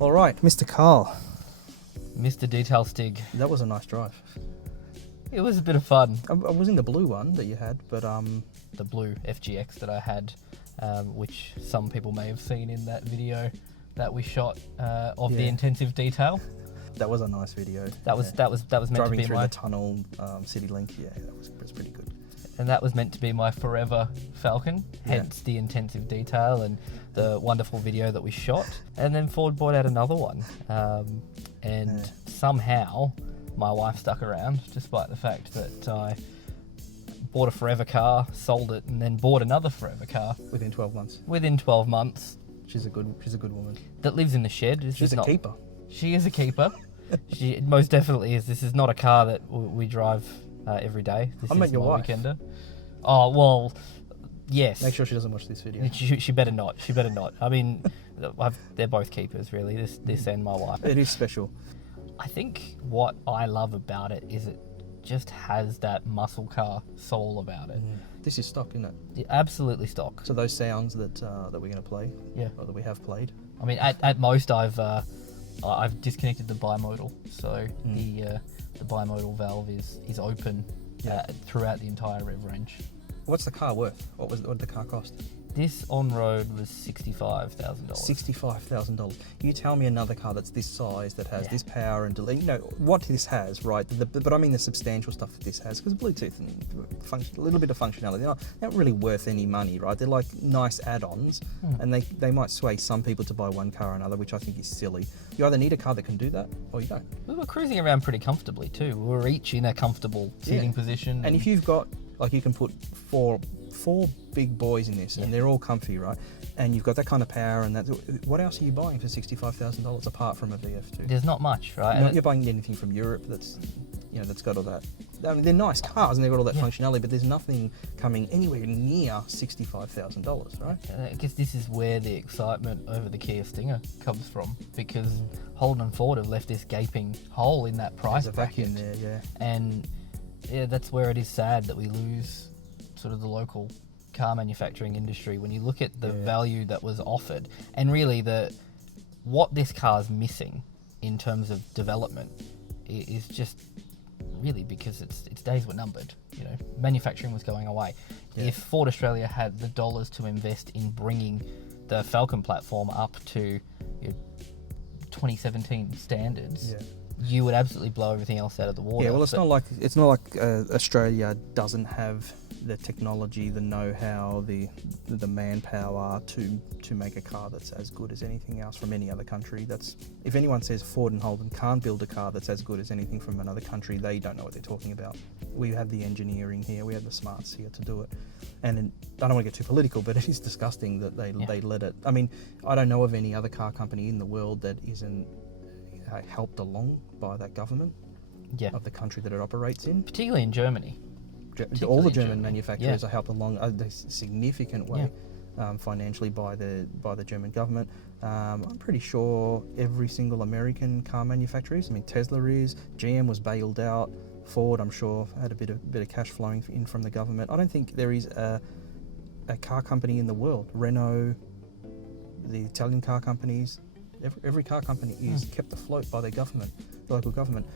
All right, Mr. Karl. Mr. Detail Stig. That was a nice drive. It was a bit of fun. I was in the blue one that you had, but The blue FGX that I had, which some people may have seen in that video that we shot of the intensive detail. that was a nice video. That was meant Driving to be through my the tunnel, City Link. Yeah, that was pretty good. and that was meant to be my forever Falcon, hence the intensive detail and the wonderful video that we shot. And then Ford brought out another one, and somehow my wife stuck around, despite the fact that I bought a forever car, sold it, and then bought another forever car Within 12 months. within 12 months. She's a good woman. That lives in the shed. This She's is a keeper. She is a keeper. She most definitely is. This is not a car that we drive every day. This I is met your my wife. weekender. Oh, well, yes. Make sure she doesn't watch this video. She better not. She better not. I mean, they're both keepers, really, this and my wife. It is special. I think what I love about it is it just has that muscle car soul about it. This is stock, isn't it? Yeah, absolutely stock. So those sounds that we're going to play, or that we have played. I mean, at most I've disconnected the bimodal, so the bimodal valve is open throughout the entire rev range. What's the car worth? What did the car cost? This on road was $65,000. $65,000. You tell me another car that's this size that has this power and delay. You know what this has, right? But I mean the substantial stuff that this has, because Bluetooth and a little bit of functionality. They're not really worth any money, right? They're like nice add-ons, and they might sway some people to buy one car or another, which I think is silly. You either need a car that can do that, or you don't. We were cruising around pretty comfortably too. We were each in a comfortable seating position. And if you've got, like, you can put four big boys in this, and they're all comfy, right? And you've got that kind of power, and that. What else are you buying for $65,000 apart from a VF2? There's not much, right? You're not buying anything from Europe that's got all that. I mean, they're nice cars and they've got all that functionality, but there's nothing coming anywhere near $65,000, right? I guess this is where the excitement over the Kia Stinger comes from, because Holden and Ford have left this gaping hole in that price There's a bracket. vacuum there, yeah. And that's where it is sad that we lose sort of the local car manufacturing industry when you look at the value that was offered, and really what this car's missing in terms of development is just really because its days were numbered. You know, manufacturing was going away. If Ford Australia had the dollars to invest in bringing the Falcon platform up to 2017 standards, you would absolutely blow everything else out of the water. Yeah, well, it's not like Australia doesn't have the technology, the know-how, the manpower to make a car that's as good as anything else from any other country. That's, if anyone says Ford and Holden can't build a car that's as good as anything from another country, they don't know what they're talking about. We have the engineering here, we have the smarts here to do it. And I don't want to get too political, but it is disgusting that they let it. I mean, I don't know of any other car company in the world that isn't helped along by that government of the country that it operates in. Particularly in Germany. All the German manufacturers are helped along a significant way financially by the German government. I'm pretty sure every single American car manufacturer is. I mean, Tesla is. GM was bailed out. Ford, I'm sure, had a bit of cash flowing in from the government. I don't think there is a car company in the world. Renault, the Italian car companies, every car company is kept afloat by their government, the local government.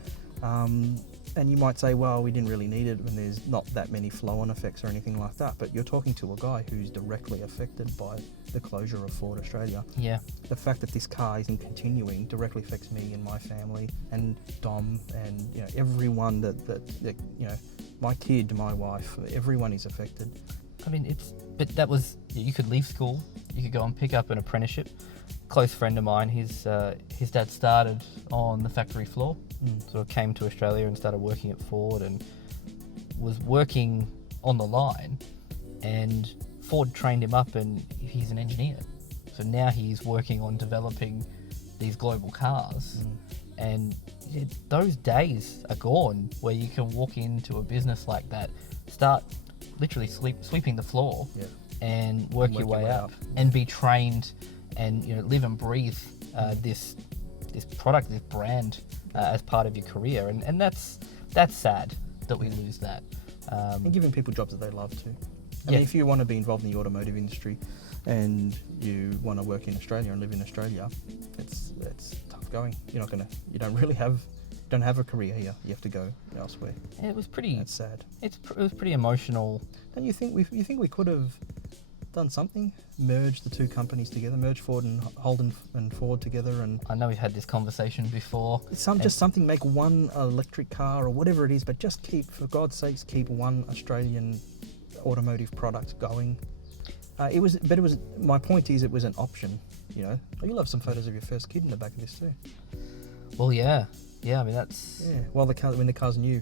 And you might say, well, we didn't really need it when there's not that many flow-on effects or anything like that. But you're talking to a guy who's directly affected by the closure of Ford Australia. Yeah. The fact that this car isn't continuing directly affects me and my family and Dom and everyone that my kid, my wife, everyone is affected. I mean, but that was, you could leave school, you could go and pick up an apprenticeship. Close friend of mine, his dad started on the factory floor, sort of came to Australia and started working at Ford and was working on the line, and Ford trained him up and he's an engineer. So now he's working on developing these global cars. And those days are gone where you can walk into a business like that, start literally sweeping the floor, and work your way up and be trained, and live and breathe this product, this brand as part of your career. And that's sad that we lose that. And giving people jobs that they love too. I mean, if you want to be involved in the automotive industry and you want to work in Australia and live in Australia, it's tough going. You don't have a career here. You have to go elsewhere. Yeah, it was pretty. That's sad. It was pretty emotional. Don't you think we could have done something? Merge the two companies together, merge Ford and Holden and Ford together, and I know we've had this conversation before. Just something, make one electric car or whatever it is, but just for God's sakes, keep one Australian automotive product going. My point is, it was an option. You'll have some photos of your first kid in the back of this too. Well, yeah. I mean, that's when the car's new.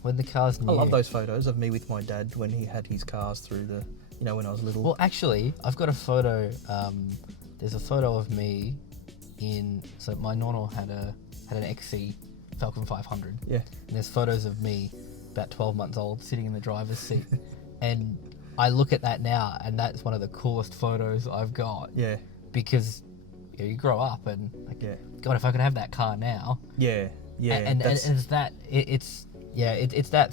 When the car's new. I love those photos of me with my dad when he had his cars through the, when I was little. Well, actually, I've got a photo. There's a photo of me so my nono had an XC Falcon 500. Yeah. And there's photos of me about 12 months old sitting in the driver's seat. And I look at that now, and that's one of the coolest photos I've got. Yeah. Because you grow up and God, if I could have that car now. Yeah. And it's that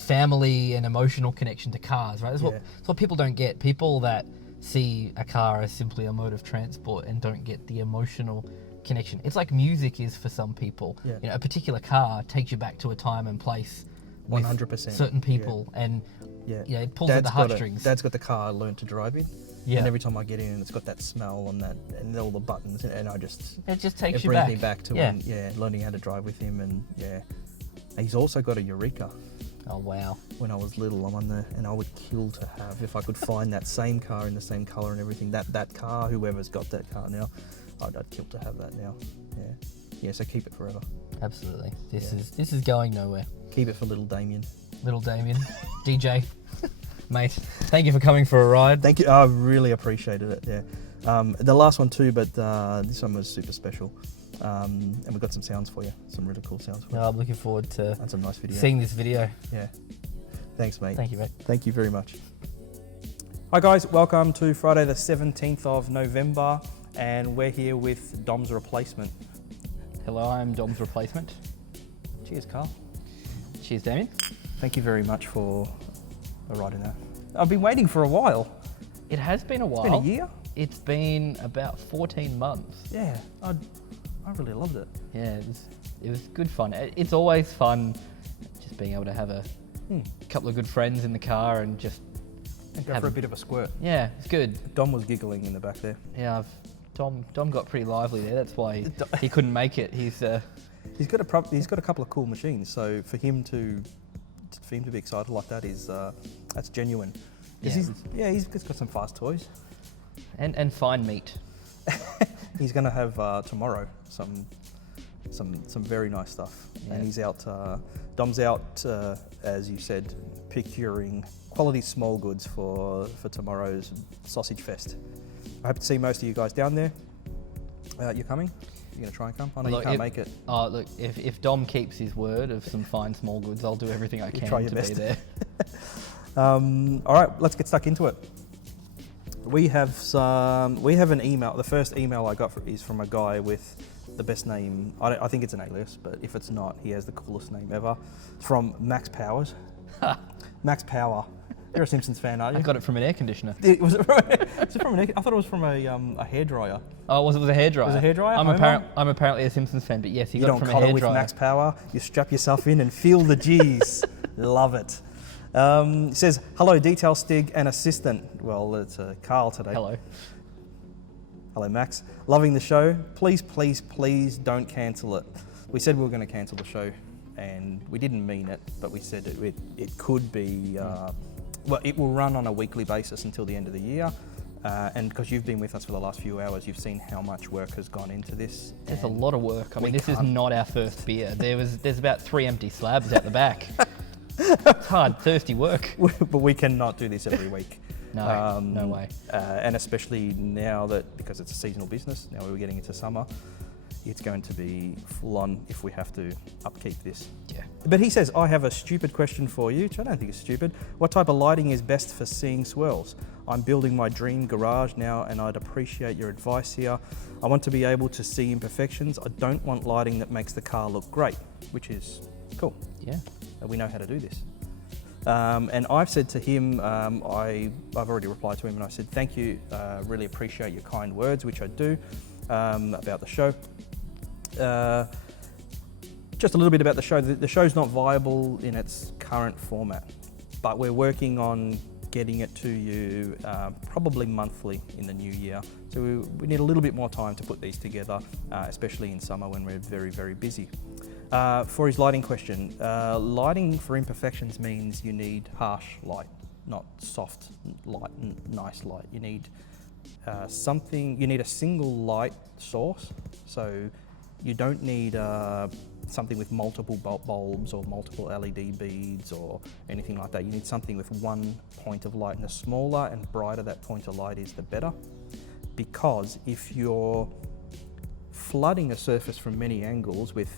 family and emotional connection to cars, right? That's what people don't get. People that see a car as simply a mode of transport and don't get the emotional connection. It's like music is for some people. Yeah. A particular car takes you back to a time and place. 100%. Certain people, and it pulls at the heartstrings. Dad's got the car I learned to drive in. Yeah. And every time I get in, it's got that smell on that, and all the buttons, and it just takes you brings back. me back to when learning how to drive with him, and he's also got a Eureka. Oh wow! When I was little, and I would kill to have, if I could find that same car in the same color and everything. That car, whoever's got that car now, I'd kill to have that now. Yeah. So keep it forever. Absolutely. This is going nowhere. Keep it for little Damien. DJ, mate. Thank you for coming for a ride. Thank you. I really appreciated it. Yeah. The last one too, but this one was super special. And we've got some sounds for you. Some really cool sounds for you. I'm looking forward to and some nice video. Seeing this video. Yeah. Thanks, mate. Thank you, mate. Thank you very much. Hi guys, welcome to Friday the 17th of November, and we're here with Dom's replacement. Hello, I'm Dom's replacement. Cheers, Carl. Cheers, Damien. Thank you very much for riding that. I've been waiting for a while. It has been a while. It's been a year? It's been about 14 months. Yeah, I really loved it. Yeah, it was good fun. It's always fun just being able to have a couple of good friends in the car and just go for a bit of a squirt. Yeah, it's good. Dom was giggling in the back there. Yeah, Dom got pretty lively there. That's why he couldn't make it. He's got a couple of cool machines. So for him to be excited like that is that's genuine. Yeah, He's got some fast toys. And fine meat. He's going to have tomorrow some very nice stuff. Yeah. And he's out. Dom's out, as you said, procuring quality small goods for tomorrow's sausage fest. I hope to see most of you guys down there. You're coming? You're going to try and come? I know you can't make it. Oh, look, if Dom keeps his word of some fine small goods, I'll do everything I can to be there. All right, let's get stuck into it. We have an email. The first email I got is from a guy with the best name. I think it's an alias, but if it's not, he has the coolest name ever. It's from Max Powers. Max Power. You're a Simpsons fan, aren't you? I got it from an air conditioner. Was it from an air? I thought it was from a hairdryer. Oh, was it a hairdryer? It was a hairdryer? I'm apparently a Simpsons fan, but yes, you got it from a hairdryer. You don't collar with Max Power. You strap yourself in and feel the G's. Love it. It says, hello, Detail Stig and assistant. Well, it's Carl today. Hello. Hello, Max. Loving the show. Please, please, please don't cancel it. We said we were going to cancel the show, and we didn't mean it, but we said it could be... well, it will run on a weekly basis until the end of the year. And because you've been with us for the last few hours, you've seen how much work has gone into this. There's a lot of work. I mean, this is not our first beer. There's about 3 empty slabs out the back. It's hard, thirsty work. But we cannot do this every week. No, no way. And especially now that, because it's a seasonal business, now we're getting into summer, it's going to be full on if we have to upkeep this. Yeah. But he says, I have a stupid question for you, which I don't think is stupid. What type of lighting is best for seeing swells? I'm building my dream garage now and I'd appreciate your advice here. I want to be able to see imperfections. I don't want lighting that makes the car look great, which is cool. Yeah. We know how to do this. And I've said to him, I've already replied to him and I said, thank you, really appreciate your kind words, which I do, about the show. Just a little bit about the show. The show's not viable in its current format, but we're working on getting it to you probably monthly in the new year. So we need a little bit more time to put these together, especially in summer when we're very, very busy. For his lighting question, lighting for imperfections means you need harsh light, not soft light, nice light. You need you need a single light source. So you don't need something with multiple bulbs or multiple LED beads or anything like that. You need something with one point of light, and the smaller and brighter that point of light is, the better. Because if you're flooding a surface from many angles with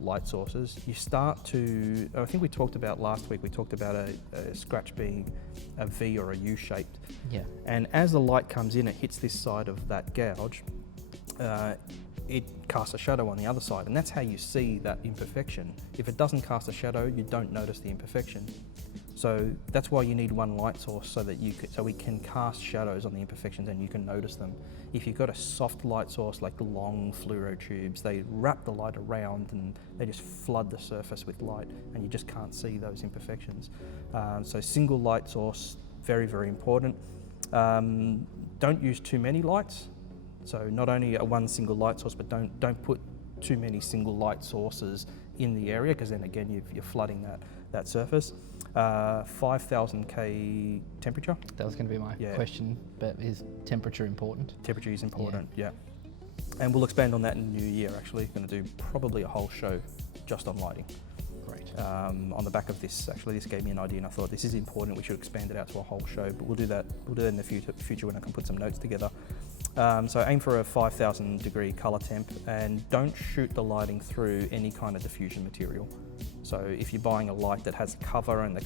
light sources, you start to, I think we talked about last week, we talked about a scratch being a V or a U shaped. Yeah. And as the light comes in, it hits this side of that gouge, it casts a shadow on the other side, and that's how you see that imperfection. If it doesn't cast a shadow, you don't notice the imperfection. So that's why you need one light source, so that we can cast shadows on the imperfections and you can notice them. If you've got a soft light source like the long fluoro tubes, they wrap the light around and they just flood the surface with light, and you just can't see those imperfections. So single light source, very, very important. Don't use too many lights. So not only one single light source, but don't put too many single light sources in the area, because then again you're flooding that surface. 5,000 K temperature. That was going to be my question, but is temperature important? Temperature is important, yeah. And we'll expand on that in the new year, actually. Going to do probably a whole show just on lighting. Great. On the back of this, actually, this gave me an idea, and I thought this is important, we should expand it out to a whole show, but we'll do that in the future when I can put some notes together. So aim for a 5,000 degree color temp, and don't shoot the lighting through any kind of diffusion material. So if you're buying a light that has a cover and the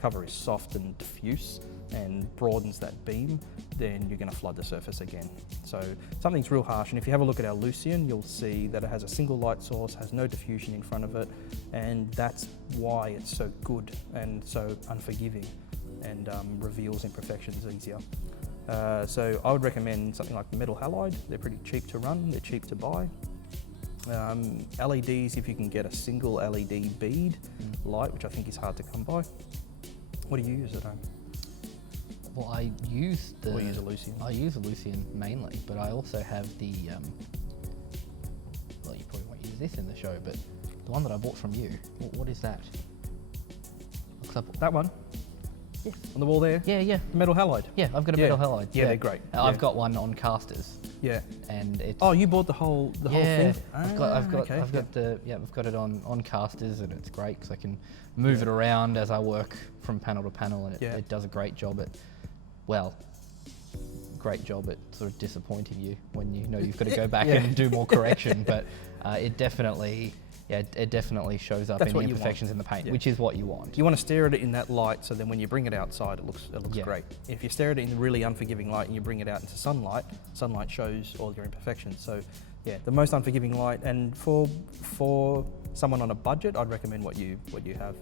cover is soft and diffuse and broadens that beam, then you're going to flood the surface again. So something's real harsh, and if you have a look at our Lucian, you'll see that it has a single light source, has no diffusion in front of it, and that's why it's so good and so unforgiving and reveals imperfections easier. So I would recommend something like metal halide. They're pretty cheap to run, they're cheap to buy. LEDs, if you can get a single LED bead light, which I think is hard to come by. What do you use at home? Well, I use a Lucian. I use a Lucian mainly, but I also have the, well, you probably won't use this in the show, but the one that I bought from you, what is that? Looks like that one? Yeah. On the wall there? Yeah. Metal halide? Yeah, I've got a metal halide. Yeah, they're great. I've got one on casters. Yeah. And it's... Oh, you bought the whole thing? I've got it on casters, and it's great because I can move it around as I work from panel to panel, and it does a great job at sort of disappointing you when you know you've got to go back and do more correction, but it definitely shows up any imperfections in the paint, which is what you want. You want to stare at it in that light, so then when you bring it outside, it looks great. If you stare at it in the really unforgiving light and you bring it out into sunlight shows all your imperfections. So yeah, the most unforgiving light. And for someone on a budget, I'd recommend what you have.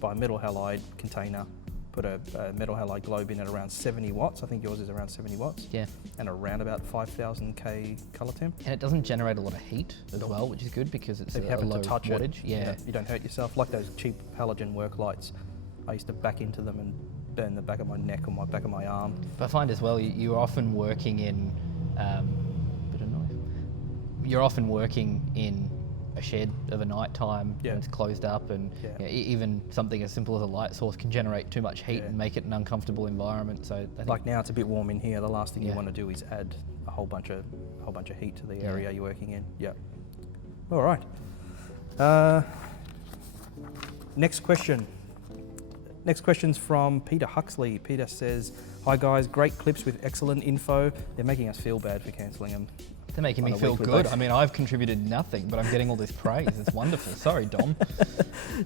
Buy a metal halide container, put a metal halide globe in at around 70 watts. I think yours is around 70 watts. Yeah. And around about 5,000 K color temp. And it doesn't generate a lot of heat as well, which is good because it's if you happen low to touch wattage. You don't hurt yourself. Like those cheap halogen work lights, I used to back into them and burn the back of my neck or my back of my arm. But I find as well, you're often working in, you're often working in a shed of a night time when it's closed up, and even something as simple as a light source can generate too much heat and make it an uncomfortable environment. So like now it's a bit warm in here. The last thing you want to do is add a whole bunch of heat to the area you're working in. Yeah. All right. Next question. Next question's from Peter Huxley. Peter says, "Hi guys, great clips with excellent info. They're making us feel bad for cancelling them." They're making me feel good. I mean, I've contributed nothing, but I'm getting all this praise. It's wonderful. Sorry, Dom.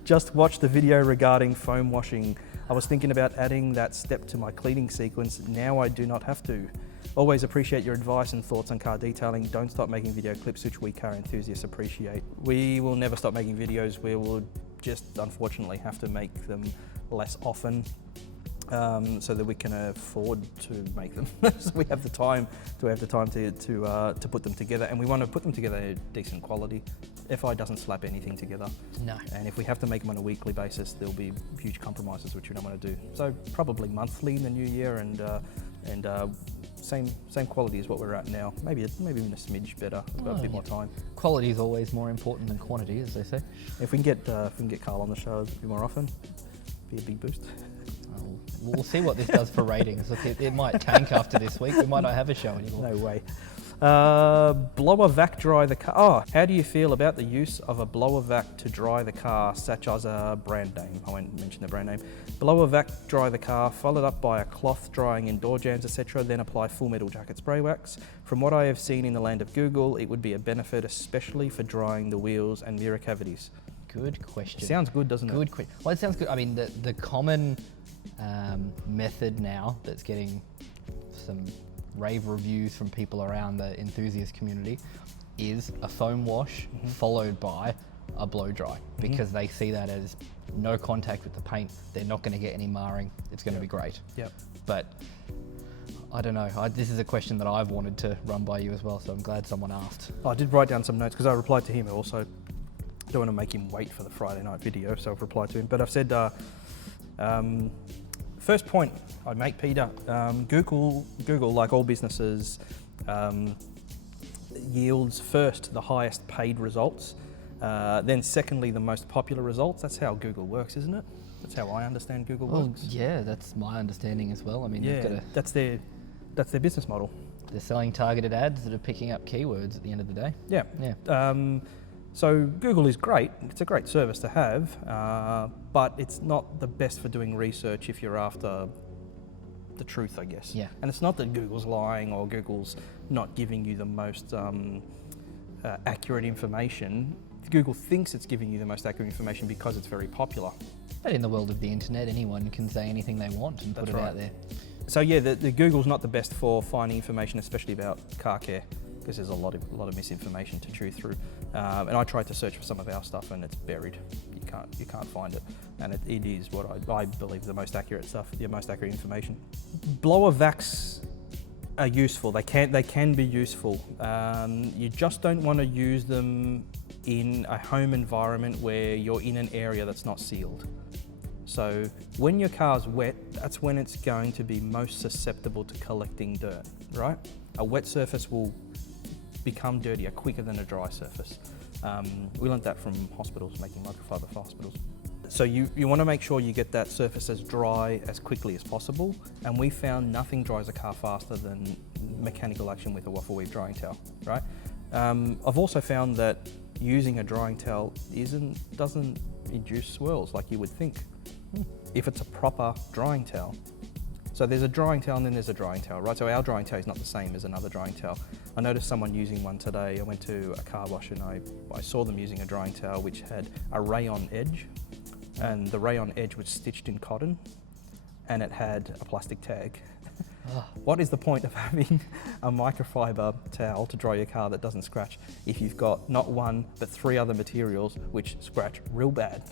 Just watched the video regarding foam washing. I was thinking about adding that step to my cleaning sequence. Now I do not have to. Always appreciate your advice and thoughts on car detailing. Don't stop making video clips, which we car enthusiasts appreciate. We will never stop making videos. We will just unfortunately have to make them less often. So that we can afford to make them. So we have the time to put them together, and we want to put them together at decent quality. FI doesn't slap anything together. No. And if we have to make them on a weekly basis, there'll be huge compromises which we don't want to do. So probably monthly in the new year, and same quality as what we're at now. Maybe even a smidge better. We've got a bit more time. Quality is always more important than quantity, as they say. If we can get Karl on the show a bit more often, be a big boost. We'll see what this does for ratings. Look, it might tank after this week. We might not have a show anymore. No way. Blower vac dry the car. Oh, how do you feel about the use of a blower vac to dry the car, such as a brand name? I won't mention the brand name. Blower vac dry the car, followed up by a cloth drying in door jams, etc. Then apply full metal jacket spray wax. From what I have seen in the land of Google, it would be a benefit, especially for drying the wheels and mirror cavities. Good question. Sounds good, doesn't it? Good question. Well, it sounds good. I mean, the common method now that's getting some rave reviews from people around the enthusiast community is a foam wash followed by a blow dry, because they see that as no contact with the paint. They're not going to get any marring. It's going to be great. Yep. But I don't know. This is a question that I've wanted to run by you as well, so I'm glad someone asked. I did write down some notes because I replied to him also. Don't want to make him wait for the Friday night video, so I've replied to him. But I've said, first point I'd make, Peter, Google, like all businesses, yields first the highest paid results, then secondly the most popular results. That's how Google works, isn't it? That's how I understand Google works. Yeah, that's my understanding as well. I mean, that's their business model. They're selling targeted ads that are picking up keywords at the end of the day. Yeah. So Google is great. It's a great service to have, but it's not the best for doing research if you're after the truth, I guess. Yeah. And it's not that Google's lying or Google's not giving you the most accurate information. Google thinks it's giving you the most accurate information because it's very popular. But in the world of the internet, anyone can say anything they want and put it out there. So yeah, the Google's not the best for finding information, especially about car care, because there's a lot of misinformation to chew through. And I tried to search for some of our stuff, and it's buried. You can't find it, and it is what I believe the most accurate stuff, the most accurate information. Blower vacs are useful. They can be useful. You just don't want to use them in a home environment where you're in an area that's not sealed. So when your car's wet, that's when it's going to be most susceptible to collecting dirt, right? A wet surface will become dirtier quicker than a dry surface. We learnt that from hospitals, making microfiber for hospitals. So you want to make sure you get that surface as dry as quickly as possible, and we found nothing dries a car faster than mechanical action with a waffle weave drying towel, right? I've also found that using a drying towel doesn't induce swirls like you would think if it's a proper drying towel. So there's a drying towel and then there's a drying towel, right? So our drying towel is not the same as another drying towel. I noticed someone using one today. I went to a car wash and I saw them using a drying towel which had a rayon edge, and the rayon edge was stitched in cotton and it had a plastic tag. What is the point of having a microfiber towel to dry your car that doesn't scratch if you've got not one but 3 other materials which scratch real bad,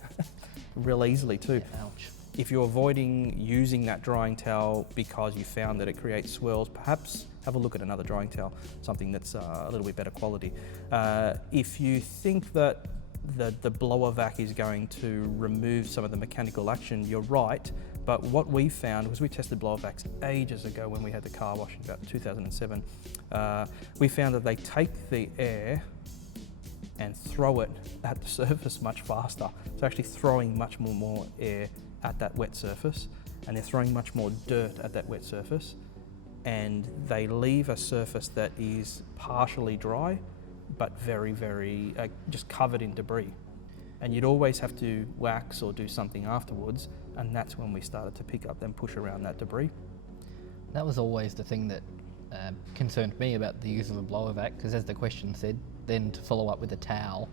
real easily too? Yeah, ouch. If you're avoiding using that drying towel because you found that it creates swirls, perhaps have a look at another drying towel, something that's a little bit better quality. If you think that the blower vac is going to remove some of the mechanical action, you're right. But what we found was we tested blower vacs ages ago when we had the car wash in about 2007. We found that they take the air and throw it at the surface much faster. So actually throwing much more air at that wet surface, and they're throwing much more dirt at that wet surface, and they leave a surface that is partially dry but very, very just covered in debris. And you'd always have to wax or do something afterwards, and that's when we started to pick up and push around that debris. That was always the thing that concerned me about the use of a blower vac, because as the question said, then to follow up with a towel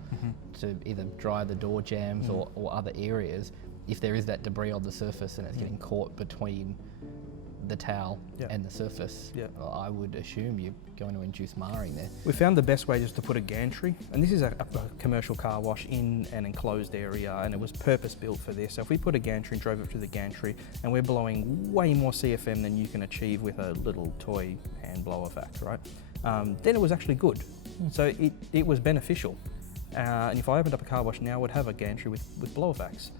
to either dry the door jambs or other areas, if there is that debris on the surface and it's getting caught between the towel and the surface, I would assume you're going to induce marring there. We found the best way just to put a gantry, and this is a commercial car wash in an enclosed area, and it was purpose built for this. So if we put a gantry and drove it through the gantry, and we're blowing way more CFM than you can achieve with a little toy hand blower vac, right? Then it was actually good. So it was beneficial. And if I opened up a car wash now, I would have a gantry with blower vacs.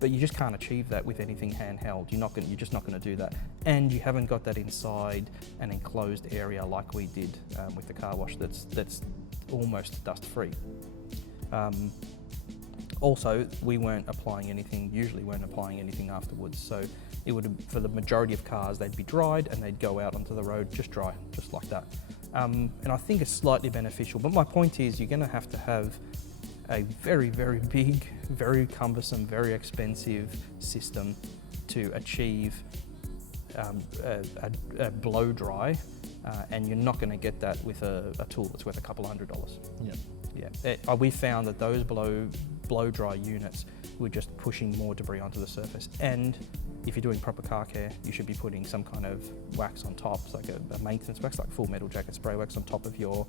But you just can't achieve that with anything handheld. You're just not going to do that. And you haven't got that inside an enclosed area like we did with the car wash that's almost dust-free. Also, we usually weren't applying anything afterwards. So it would, for the majority of cars, they'd be dried and they'd go out onto the road just dry, just like that. And I think it's slightly beneficial. But my point is, you're going to have a very, very big, very cumbersome, very expensive system to achieve a blow dry, and you're not going to get that with a tool that's worth a couple $100. Yeah. We found that those blow dry units were just pushing more debris onto the surface. And if you're doing proper car care, you should be putting some kind of wax on top, it's like a maintenance wax, like full metal jacket spray wax on top of your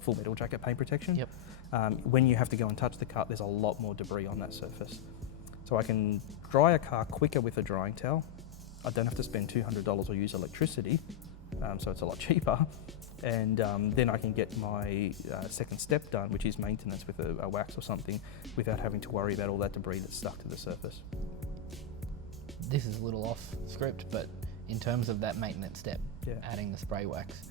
full metal jacket paint protection. Yep. When you have to go and touch the car, there's a lot more debris on that surface. So I can dry a car quicker with a drying towel. I don't have to spend $200 or use electricity, so it's a lot cheaper. And then I can get my second step done, which is maintenance with a wax or something, without having to worry about all that debris that's stuck to the surface. This is a little off script, but in terms of that maintenance step, adding the spray wax,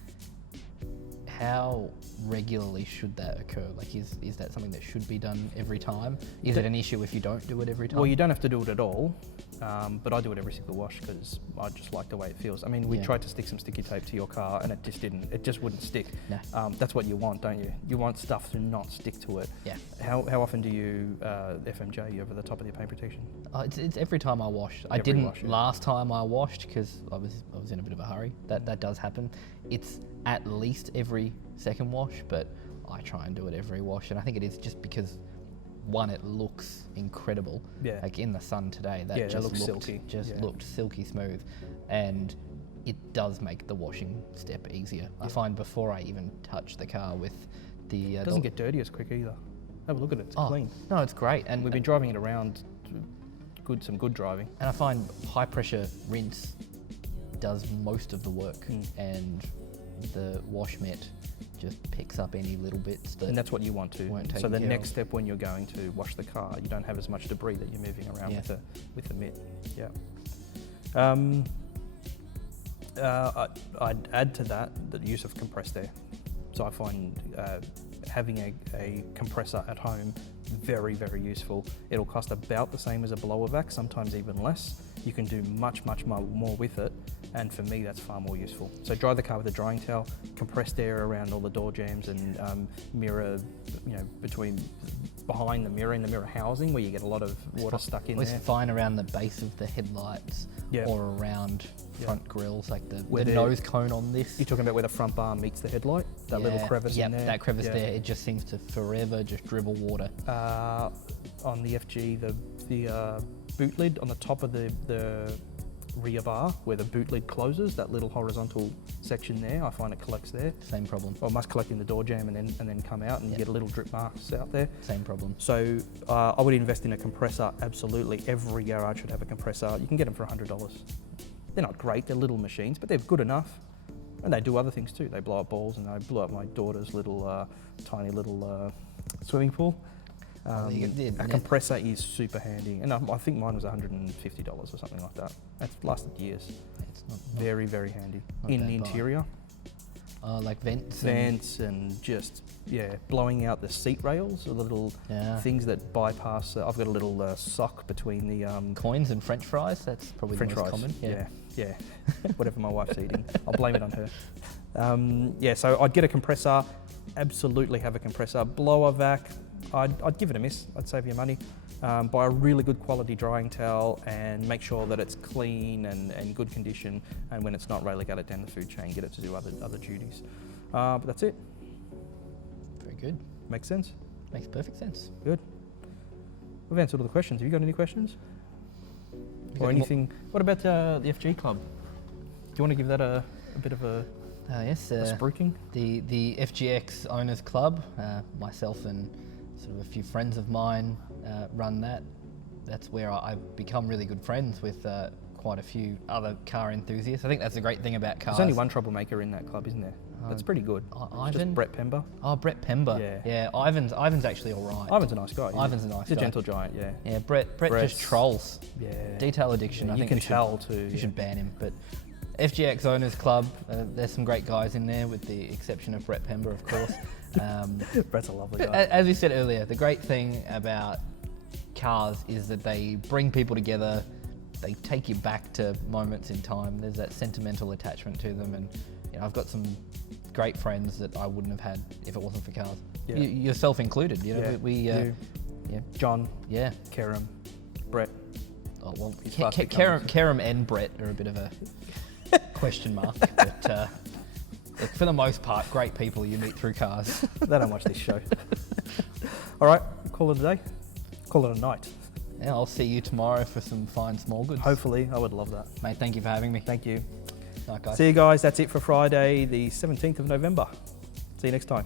how regularly should that occur? Like, is that something that should be done every time? Is it an issue if you don't do it every time? Well, you don't have to do it at all, but I do it every single wash because I just like the way it feels. I mean, we tried to stick some sticky tape to your car and it just wouldn't stick. No. That's what you want, don't you? You want stuff to not stick to it. Yeah. How often do you FMJ over the top of your paint protection? It's every time I wash. I didn't last time I washed because I was in a bit of a hurry. That does happen. It's at least every second wash, but I try and do it every wash, and I think it is just because, one, it looks incredible. Yeah. Like in the sun today, that just looked silky. Looked silky smooth, and it does make the washing step easier. I find before I even touch the car with the... It doesn't get dirty as quick either. Have a look at it, it's clean. No, it's great. And we've been driving it around, some good driving. And I find high pressure rinse does most of the work, and the wash mitt just picks up any little bits that... And that's what you want to. So the next step when you're going to wash the car, you don't have as much debris that you're moving around with the mitt. Yeah. I'd add to that the use of compressed air. So I find having a compressor at home very, very useful. It'll cost about the same as a blower vac, sometimes even less. You can do much more with it, and for me that's far more useful. So dry the car with a drying towel, compressed air around all the door jambs and mirror, behind the mirror in the mirror housing where you get a lot of water stuck in there. It's fine around the base of the headlights or around front grills, like the nose cone on this. You're talking about where the front bar meets the headlight, that little crevice in there? That crevice there, it just seems to forever just dribble water. On the FG, the boot lid on the top of the rear bar where the boot lid closes, that little horizontal section there, I find it collects there. Same problem. Well, it must collect in the door jamb and then come out, and you get a little drip marks out there. Same problem. So I would invest in a compressor, absolutely. Every garage should have a compressor. You can get them for $100. They're not great, they're little machines, but they're good enough. And they do other things too. They blow up balls, and I blew up my daughter's little, tiny little swimming pool. A compressor is super handy, and I think mine was $150 or something like that. It's lasted years. It's not very, very handy. In the interior. Like vents? Vents and just, blowing out the seat rails, the little things that bypass. I've got a little sock between the... Coins and French fries, that's probably French the most fries. common. Yeah. Whatever my wife's eating. I'll blame it on her. So I'd get a compressor. absolutely have a compressor. Blower vac, I'd give it a miss. I'd save you money. Buy a really good quality drying towel and make sure that it's clean and good condition, and when it's not, relegate it down the food chain, get it to do other duties. But that's it. Very good. Makes sense? Makes perfect sense. Good. We've answered all the questions. Have you got any questions? Or anything? What about the FG Club? Do you want to give that a bit of a Yes. spruiking? The FGX Owners Club, myself and sort of a few friends of mine run that. That's where I've become really good friends with quite a few other car enthusiasts. I think that's the great thing about cars. There's only one troublemaker in that club, isn't there? That's pretty good. Ivan? Just Brett Pember. Oh, Brett Pember. Yeah. Ivan's actually all right. Ivan's a nice guy. Yeah. Ivan's a nice He's guy. a gentle giant, yeah. Yeah, Brett just trolls. Yeah. Detail addiction. Yeah, I you think can we should- tell too. You should ban him. But FGX Owners Club, there's some great guys in there, with the exception of Brett Pember, of course. Brett's a lovely But guy. as we said earlier, the great thing about cars is that they bring people together. They take you back to moments in time. There's that sentimental attachment to them, and I've got some great friends that I wouldn't have had if it wasn't for cars. Yeah. Yourself included. Yeah, We you, yeah. John, Yeah. Kerem, Brett. Oh, well, He's fast becoming- Kerem and Brett are a bit of a question mark, but look, for the most part, great people you meet through cars. They don't watch this show. All right, call it a day. Call it a night. Yeah, I'll see you tomorrow for some fine small goods. Hopefully, I would love that. Mate, thank you for having me. Thank you. Night, guys. See you guys. That's it for Friday, the 17th of November. See you next time.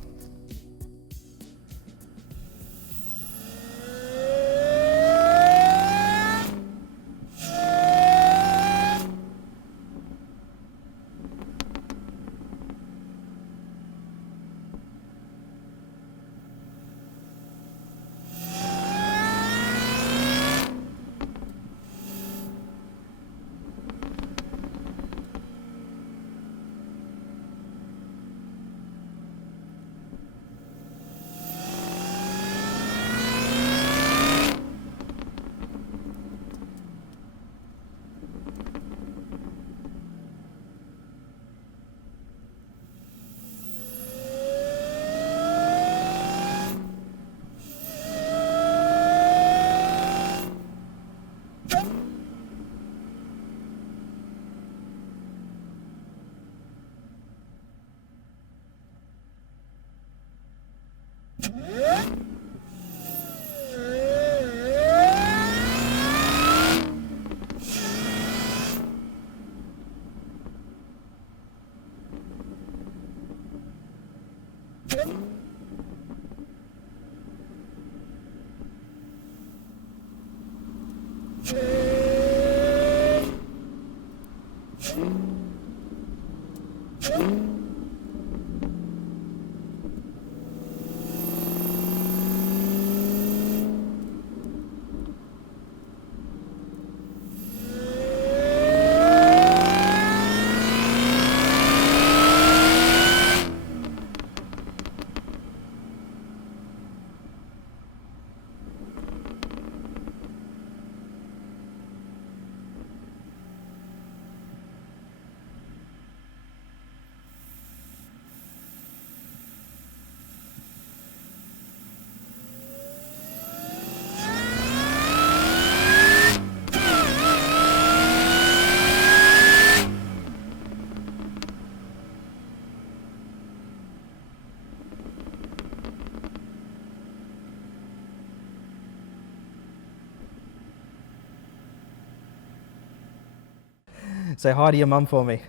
Say hi to your mum for me.